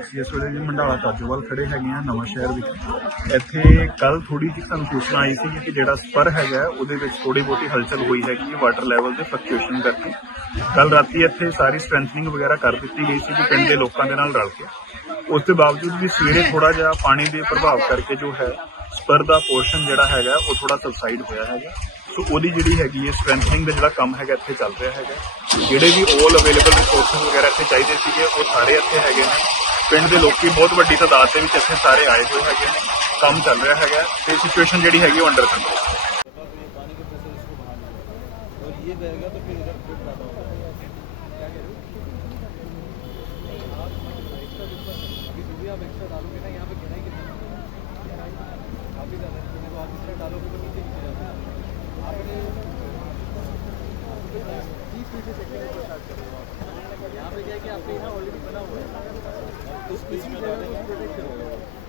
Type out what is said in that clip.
ਅਸੀਂ ਇਸ ਵੇਲੇ ਜੀ ਮੰਡਾਲਾ ਤਾਜੋਵਾਲ ਖੜੇ ਹੈਗੇ ਆ ਨਵਾਂ ਸ਼ਹਿਰ ਵਿਖੇ ਇੱਥੇ ਕੱਲ ਥੋੜੀ ਜਿਹੀ ਸਾਨੂੰ ਸੂਚਨਾ ਆਈ ਸੀ ਕਿ ਜਿਹੜਾ ਸਪਰ ਹੈਗਾ, ਉਹਦੇ ਵਿੱਚ ਥੋੜੀ ਬਹੁਤੀ ਹਲਚਲ ਹੋਈ ਹੈਗੀ ਹੈ ਵਾਟਰ ਲੈਵਲ ਦੇ ਫਲਕਚੁਏਸ਼ਨ ਕਰਕੇ। ਕੱਲ ਰਾਤੀ ਇੱਥੇ ਸਾਰੀ ਸਟਰੈਂਥਨਿੰਗ ਵਗੈਰਾ ਕਰ ਦਿੱਤੀ ਗਈ ਸੀ ਕਿ ਪਿੰਡ ਦੇ ਲੋਕਾਂ ਦੇ ਨਾਲ ਰਲ ਕੇ। ਉਸ ਦੇ ਬਾਵਜੂਦ ਵੀ ਸਵੇਰੇ ਥੋੜਾ ਜਿਹਾ ਪਾਣੀ ਦੇ ਪ੍ਰਭਾਵ ਕਰਕੇ ਜੋ ਹੈ, ਸਪਰ ਦਾ ਪੋਰਸ਼ਨ ਜਿਹੜਾ ਹੈਗਾ, ਉਹ ਥੋੜਾ ਸਬਸਾਈਡ ਹੋਇਆ ਹੈਗਾ। ਸੋ ਉਹਦੀ ਜਿਹੜੀ ਹੈਗੀ ਹੈ ਸਟਰੈਂਥਨਿੰਗ ਦਾ ਜਿਹੜਾ ਕੰਮ ਹੈਗਾ, ਇੱਥੇ ਚੱਲ ਰਿਹਾ ਹੈਗਾ। ਜਿਹੜੇ ਵੀ 올 ਅਵੇਲੇਬਲ ਰਿਸੋਰਸਸ ਵਗੈਰਾ ਇੱਥੇ ਚਾਹੀਦੇ ਸੀਗੇ, ਉਹ ਸਾਰੇ ਇੱਥੇ ਹੈਗੇ ਨੇ। ਪਿੰਡ ਦੇ ਲੋਕੀ ਬਹੁਤ ਵੱਡੀ ਤਾਦਾਦ ਦੇ ਵਿੱਚ ਇੱਥੇ ਸਾਰੇ ਆਏ ਹੋਏ ਹੈਗੇ ਨੇ ਕੰਮ ਚੱਲ ਰਿਹਾ ਹੈਗਾ ਤੇ ਸਿਚੁਏਸ਼ਨ ਜਿਹੜੀ ਹੈਗੀ ਉਹ ਅੰਡਰ ਕੰਟਰੋਲ पानी के प्रेशर इसको बाहर निकालता है और ये बहेगा तो फिर इधर फिट ज़्यादा होगा क्या कह रहे हो अभी जो भी आप एक्स्ट्रा डालोगे ना यहाँ पे गिराई कितना काफ़ी ज़्यादा है तो आप इसमें डालोगे तो नीचे नीचे जाता है आपने तीस फीट से सेकंड को स्टार्ट करोगे आप यहाँ पे क्या है कि आपके यहाँ ऑलरेडी Bizim de